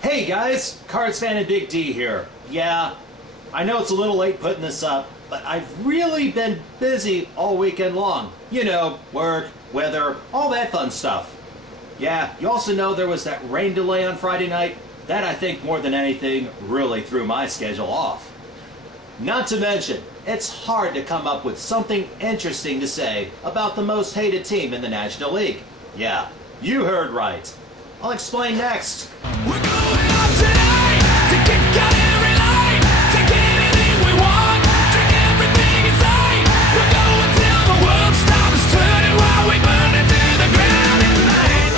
Hey guys, CardsFaninBigD here. Yeah, I know it's a little late putting this up, but I've really been busy all weekend long. You know, work, weather, all that fun stuff. Yeah, you also know there was that rain delay on Friday night. That, I think, more than anything, really threw my schedule off. Not to mention, it's hard to come up with something interesting to say about the most hated team in the National League. Yeah, you heard right. I'll explain next. We're going out today to kick out every line, take anything we want, drink everything in sight. We're going till the world stops turning while we burn it to the ground in vain.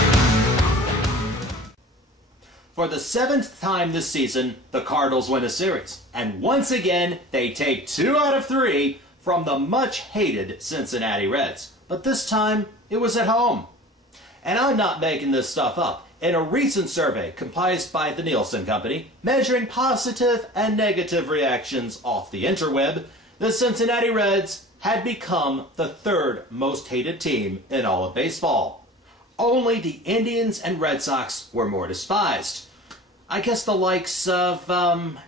For the 7th time this season, the Cardinals win a series. And once again, they take 2 out of 3 from the much-hated Cincinnati Reds. But this time, it was at home. And I'm not making this stuff up. In a recent survey compiled by the Nielsen Company, measuring positive and negative reactions off the interweb, the Cincinnati Reds had become the 3rd most hated team in all of baseball. Only the Indians and Red Sox were more despised. I guess the likes of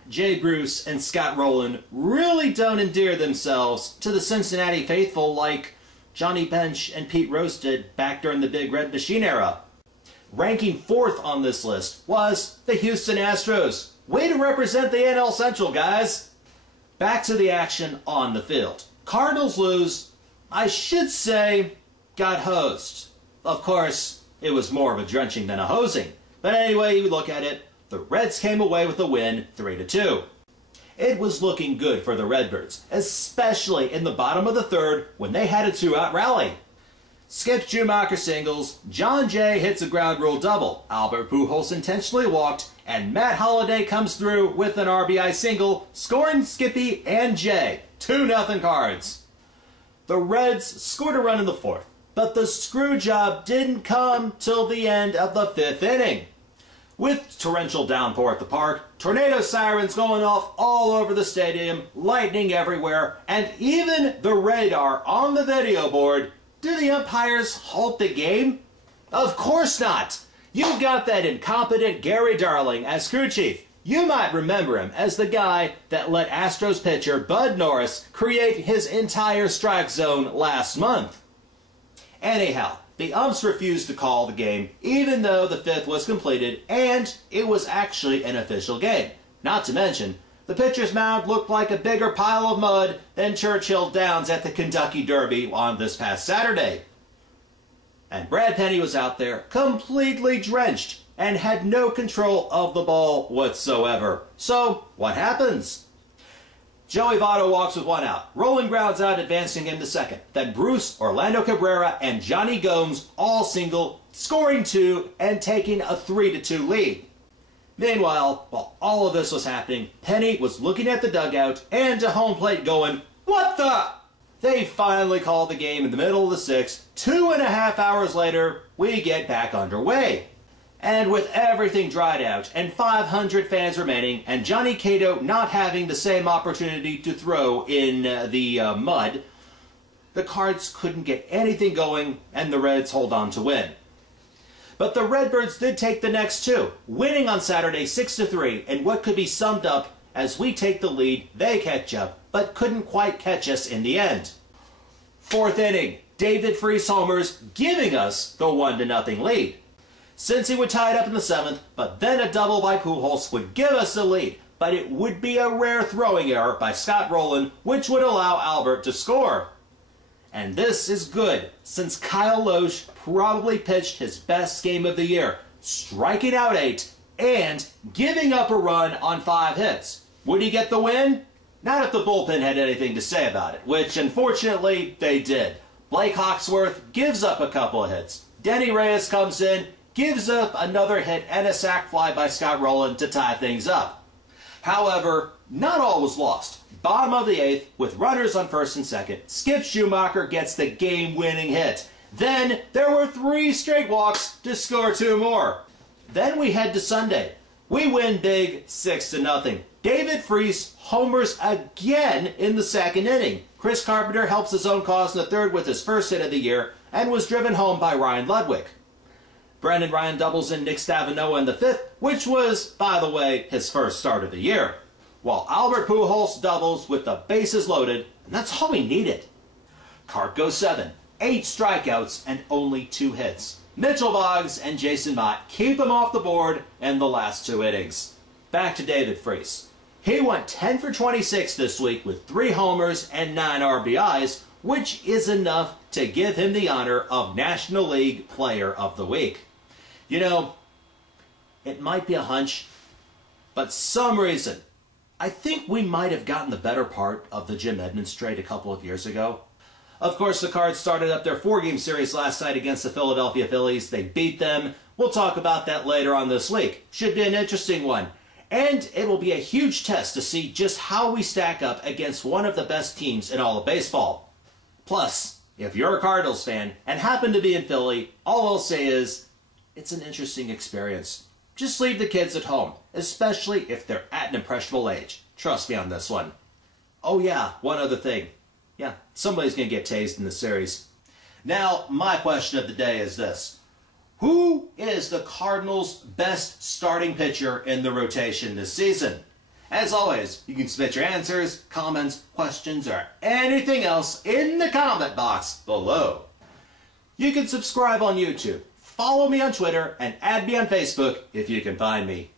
Jay Bruce and Scott Rowland really don't endear themselves to the Cincinnati faithful like Johnny Bench and Pete Rose did back during the Big Red Machine era. Ranking 4th on this list was the Houston Astros. Way to represent the NL Central, guys! Back to the action on the field. Cardinals lose, I should say, got hosed. Of course, it was more of a drenching than a hosing. But anyway, you look at it, the Reds came away with a win 3-2. It was looking good for the Redbirds, especially in the bottom of the 3rd when they had a 2-out rally. Skip Schumacher singles, John Jay hits a ground rule double, Albert Pujols intentionally walked, and Matt Holliday comes through with an RBI single, scoring Skippy and Jay. 2-0 Cards. The Reds scored a run in the 4th, but the screw job didn't come till the end of the 5th inning. With torrential downpour at the park, tornado sirens going off all over the stadium, lightning everywhere, and even the radar on the video board. Do the umpires halt the game? Of course not! You've got that incompetent Gary Darling as crew chief. You might remember him as the guy that let Astros pitcher Bud Norris create his entire strike zone last month. Anyhow, the umps refused to call the game even though the 5th was completed and it was actually an official game. Not to mention, the pitcher's mound looked like a bigger pile of mud than Churchill Downs at the Kentucky Derby on this past Saturday. And Brad Penny was out there completely drenched and had no control of the ball whatsoever. So, what happens? Joey Votto walks with 1 out. Rowland grounds out, advancing him to 2nd. Then Bruce, Orlando Cabrera, and Johnny Gomes all single, scoring 2 and taking a 3-2 lead. Meanwhile, while all of this was happening, Penny was looking at the dugout and to home plate going, "What the?" They finally called the game in the middle of the 6th. 2.5 hours later, we get back underway. And with everything dried out and 500 fans remaining and Johnny Cato not having the same opportunity to throw in the mud, the Cards couldn't get anything going and the Reds hold on to win. But the Redbirds did take the next 2, winning on Saturday 6-3 in what could be summed up as we take the lead, they catch up, but couldn't quite catch us in the end. 4th inning, David Freese homers, giving us the 1-0 lead. Cincy would tie it up in the 7th, but then a double by Pujols would give us the lead, but it would be a rare throwing error by Scott Rowland, which would allow Albert to score. And this is good, since Kyle Loesch probably pitched his best game of the year, striking out 8 and giving up a run on 5 hits. Would he get the win? Not if the bullpen had anything to say about it, which unfortunately they did. Blake Hawksworth gives up a couple of hits. Denny Reyes comes in, gives up another hit and a sac fly by Scott Rowland to tie things up. However, not all was lost. Bottom of the 8th, with runners on 1st and 2nd, Skip Schumacher gets the game-winning hit. Then there were 3 straight walks to score 2 more. Then we head to Sunday. We win big 6-0. David Freese homers again in the 2nd inning. Chris Carpenter helps his own cause in the 3rd with his first hit of the year and was driven home by Ryan Ludwig. Brendan Ryan doubles in Nick Stavinoa in the 5th, which was, by the way, his first start of the year. While Albert Pujols doubles with the bases loaded, and that's all he needed. Cart goes 7, 8 strikeouts, and only 2 hits. Mitchell Boggs and Jason Mott keep him off the board in the last 2 innings. Back to David Freese. He went 10 for 26 this week with 3 homers and 9 RBIs, which is enough to give him the honor of National League Player of the Week. You know, it might be a hunch, but some reason, I think we might have gotten the better part of the Jim Edmonds trade a couple of years ago. Of course, the Cards started up their 4-game series last night against the Philadelphia Phillies. They beat them. We'll talk about that later on this week. Should be an interesting one. And it will be a huge test to see just how we stack up against one of the best teams in all of baseball. Plus, if you're a Cardinals fan and happen to be in Philly, all I'll say is, it's an interesting experience. Just leave the kids at home, especially if they're at an impressionable age. Trust me on this one. Oh yeah, one other thing. Yeah, somebody's going to get tased in the series. Now, my question of the day is this. Who is the Cardinals' best starting pitcher in the rotation this season? As always, you can submit your answers, comments, questions, or anything else in the comment box below. You can subscribe on YouTube, follow me on Twitter, and add me on Facebook if you can find me.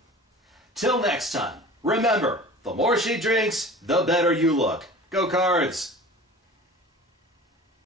Till next time, remember, the more she drinks, the better you look. Go Cards!